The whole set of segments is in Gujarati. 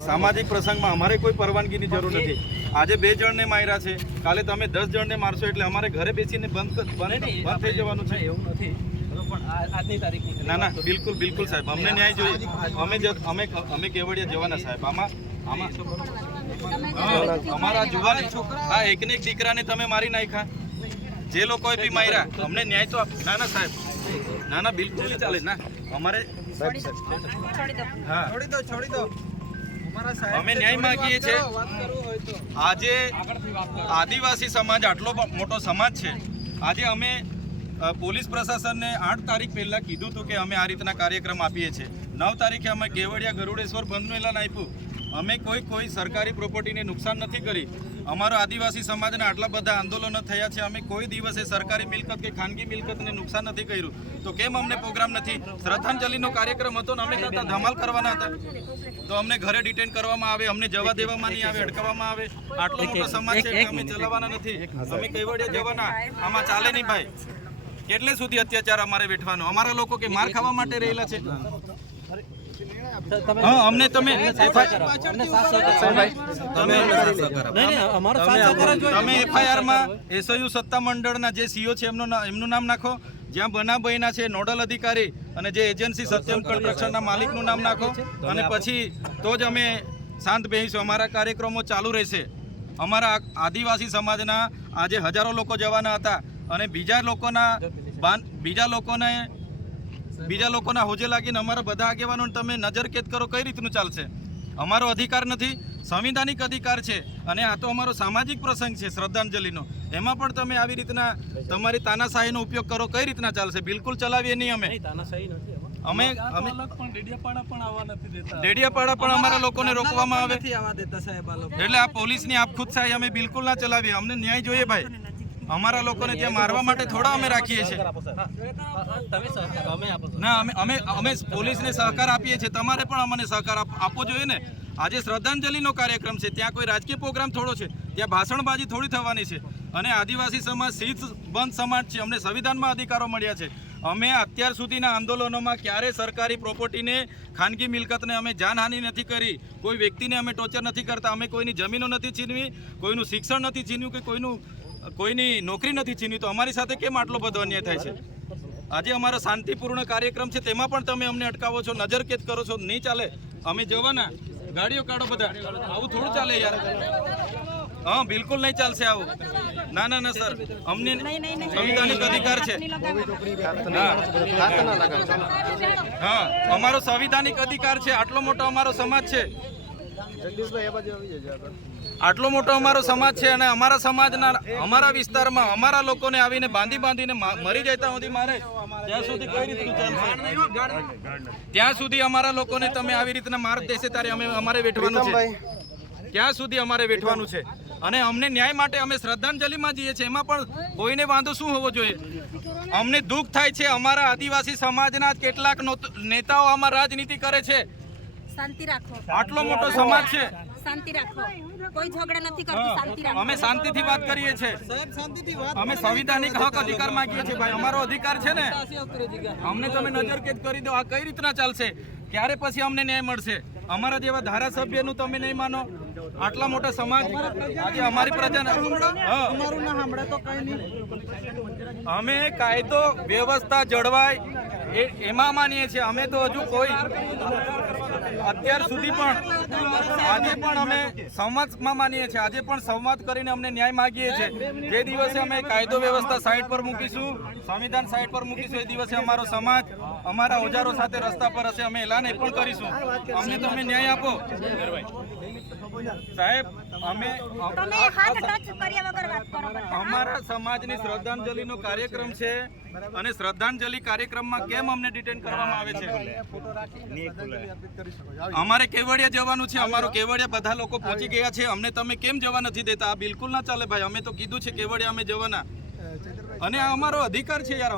सामाजिक प्रसंग में अमारे कोई परवानगी की जरूर नहीं। आज 2 जण ने मार्या छे, काले तमे 10 जण ने मारशो एटले अमारे घरे बेसीने बंद थई जवानुं छे। एवुं नथी आजनी तारीखनी ना ना बिल्कुल बिल्कुल साहेब अमने न्याय जोईए। अमे केवड़िया जवाना साहेब आमा अमारा जुवान आ एकने एक दीकराने तमे मारी नाख्या, जे लोकोए बी मार्या अमने न्याय तो ना ना साहेब ना ना बिल्कुल नहीं चाले ना अमारे छोड़ी दो અમે ન્યાય માંગીએ છીએ। આજે આદિવાસી સમાજ આટલો મોટો સમાજ છે, આજે અમે પોલીસ પ્રશાસનને 8 તારીખ પહેલા કીધું હતું કે અમે આ રીતના કાર્યક્રમ આપીએ છીએ। 9 તારીખે અમે કેવડિયા ગરુડેશ્વર બંધનું એલાન આપ્યું। અમે કોઈ સરકારી પ્રોપર્ટીને નુકસાન નથી કરી। અમારો આદિવાસી સમાજના આટલા બધા આંદોલનો થયા છે, અમે કોઈ દિવસે સરકારી મિલકત કે ખાનગી મિલકતને નુકસાન નથી કર્યું। તો કેમ અમને પ્રોગ્રામ નથી? શ્રદ્ધાંજલિનો કાર્યક્રમ હતો ને અમે કરતા ધમાલ કરવાના હતા તો અમને ઘરે ડિટેન કરવામાં આવે, અમને જવા દેવામાં નહીં આવે, અટકાવવામાં આવે। આટલો મોટો સમાજ છે કે અમે ચલાવવાના નથી, અમે કેવડિયા જવાના, આમાં ચાલે નહીં ભાઈ। કેટલે સુધી અત્યાચાર અમારે વેઠવાનો? અમારા લોકો કે માર ખાવા માટે રહેલા છે? हाँ हमने तमे एफआईआर में एसयू सत्ता मंडळना जे सीओ छे एमनुं नाम नाखो, ज्यां बनाव बन्या छे नोडल अधिकारी अने जे एजेंसी सत्यम कंस्ट्रक्शनना मालिकनुं नाम नाखो अने पछी तो ज अमे शांत बेसीशुं। अमारा कार्यक्रमो चालू रहेशे। अमारा आदिवासी समाजना आजे हजारों लोको जवाना हता अने बीजा लोकोना होजे लागीने अमारा बधा आगेवानोने तमे नजरकेद करो, कई रीतनुं चालशे? अमारो अधिकार नथी, संविधानिक अधिकार छे अने आ तो अमारो सामाजिक प्रसंग छे श्रद्धांजलिनो, एमां पण तमे आवी रीतना तमारी तानाशाहीनो उपयोग करो, कई रीतना चालशे? बिल्कुल चलावीए नहीं। અમે ડેડિયાપાડા પણ અમારા લોકોને રોકવામાં આવે એટલે આ પોલીસની આપખુદશાહી અમે બિલકુલ ના ચલાવીએ। અમને ન્યાય જોઈએ ભાઈ। અમારા લોકોને ત્યાં મારવા માટે થોડા અમે રાખીએ છીએ ના, અમે પોલીસને સહકાર આપીએ છીએ, તમારે પણ અમને સહકાર આપવો જોઈએ ને। આજે શ્રદ્ધાંજલિનો કાર્યક્રમ છે, ત્યાં કોઈ રાજકીય પ્રોગ્રામ થોડો છે, ત્યાં ભાષણબાજી થોડી થવાની છે। અને આદિવાસી સમાજ શીત બંધ સમાજ છે, અમને સંવિધાનમાં अधिकारो મળ્યા છે। અમે અત્યાર સુધીના આંદોલનોમાં ક્યારે સરકારી પ્રોપર્ટીને ખાનગી મિલકતને અમે જાનહાનિ નથી કરી, કોઈ વ્યક્તિને અમે ટોર્ચર નથી કરતા, અમે કોઈની જમીનો નથી છીનવી, કોઈનું શિક્ષણ નથી છીન્યું કે કોઈની નોકરી નથી છીનવી। તો અમારી સાથે કેમ આટલો બધો અન્યાય થાય છે? આજે અમારો શાંતિપૂર્ણ કાર્યક્રમ છે, તેમાં પણ તમે અમને અટકાવો છો, નજરકેદ કરો છો, નહીં ચાલે। અમે જવાના, ગાડીઓ કાઢો બધા, આવું થોડું ચાલે યાર। हाँ बिल्कुल नहीं चलशे आवुं। ना ना ना सर, अमने संविधानिक अधिकार छे। हाँ अमारो संविधानिक अधिकार छे, आटलो मोटो अमारो समाज छे, आटलो मोटो अमारो समाज छे अने अमारा समाजना अमारा विस्तारमां अमारा लोकोने आवीने बांधीने मरी जता सुधी मारे त्यां सुधी कई रीतनुं चालशे? त्यां सुधी अमारा लोकोने तमे आवी रीतना मार देशे त्यारे अमारे वेठवानुं छे, ત્યાં સુધી અમારે વેઠવાનું છે। અને અમને ન્યાય માટે અમે શ્રદ્ધાંજલિમાં જઈએ છીએ, એમાં પણ કોઈને વાંધો શું હોવો જોઈએ? અમને દુઃખ થાય છે, અમારા આદિવાસી સમાજના કેટલાક નેતાઓ આમાં રાજનીતિ કરે છે। શાંતિ રાખો, આટલો મોટો સમાજ છે, શાંતિ રાખો, કોઈ ઝઘડા નથી કરતો, શાંતિ રાખો। અમે શાંતિથી વાત કરીએ છીએ, અમે સંવિધાનિક હક અધિકાર માંગીએ છીએ ભાઈ। અમારો અધિકાર છે ને, અમને તમે નજરકેદ કરી દો, આ કઈ રીતના ચાલશે? ક્યારે પછી અમને ન્યાય મળશે? અમારા જેવા ધારાસભ્યનું તમે નહીં માનો, આટલા મોટા સમાજ આજે અમારી પ્રજાને અમે કાયદો વ્યવસ્થા જળવાય એમાં માનીએ છીએ। અમે તો હજુ કોઈ અત્યાર સુધી પણ આજે પણ અમે સંવાદમાં માનીએ છીએ, આજે પણ સંવાદ કરીને અમને ન્યાય માગીએ છીએ। જે દિવસે અમે કાયદો વ્યવસ્થા સાઈડ પર મૂકીશું, સંવિધાન સાઈડ પર મૂકીશું, એ દિવસે અમારો સમાજ અમારા ઓજારો સાથે રસ્તા પર હશે। અમે એલાન એ પણ કરીશું, અમને તમે ન્યાય આપો સાહેબ। અમે અમારા સમાજની શ્રદ્ધાંજલિનો કાર્યક્રમ છે અને શ્રદ્ધાંજલિ કાર્યક્રમમાં કેમ અમને ડિટેન કરવામાં આવે છે? અમારે કેવડિયા જવાનું છે, અમારો કેવડિયા બધા લોકો પહોંચી ગયા છે, અમને તમે કેમ જવા નથી દેતા? આ બિલકુલ ના ચાલે ભાઈ। અમે તો કીધું છે કેવડિયા અમે જવાના અને આ અમારો અધિકાર છે યાર।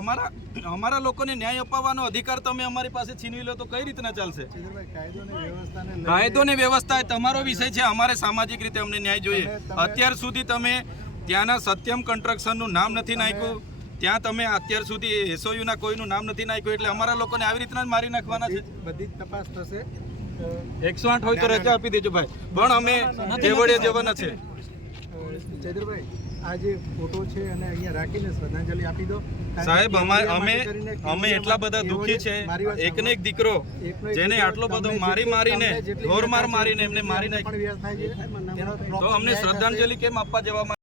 અમારા લોકોને ન્યાય અપાવવાનો અધિકાર તમે અમારી પાસે છીનવી લો તો કઈ રીતના ચાલશે? કાયદો ને વ્યવસ્થા એ તમારો વિષય છે, અમારે સામાજિક રીતે અમને ન્યાય જોઈએ। અત્યાર સુધી તમે ત્યાંના સત્યમ કન્સ્ટ્રક્શનનું નામ નથી નાખ્યું, ત્યાં તમે અત્યાર સુધી એસઓયુના કોઈનું નામ નથી નાખ્યું, એટલે અમારા લોકોને આવી રીતના જ મારી નાખવાના છે। બધી તપાસ થશે 108 હોય તો રજા આપી દેજો ભાઈ, પણ અમે કેવડિયા જવાના છે. ચૈતરભાઈ, આ જે ફોટો છે અને અહીંયા રાખીને શ્રદ્ધાંજલિ આપી દો. સાહેબ અમે એટલા બધા દુઃખી છે. એકને એક દીકરો જેને આટલો બધો મારીને ઢોર મારીને એમને મારી નાખ્યો, તો અમને શ્રદ્ધાંજલિ કેમ આપવા જવામાં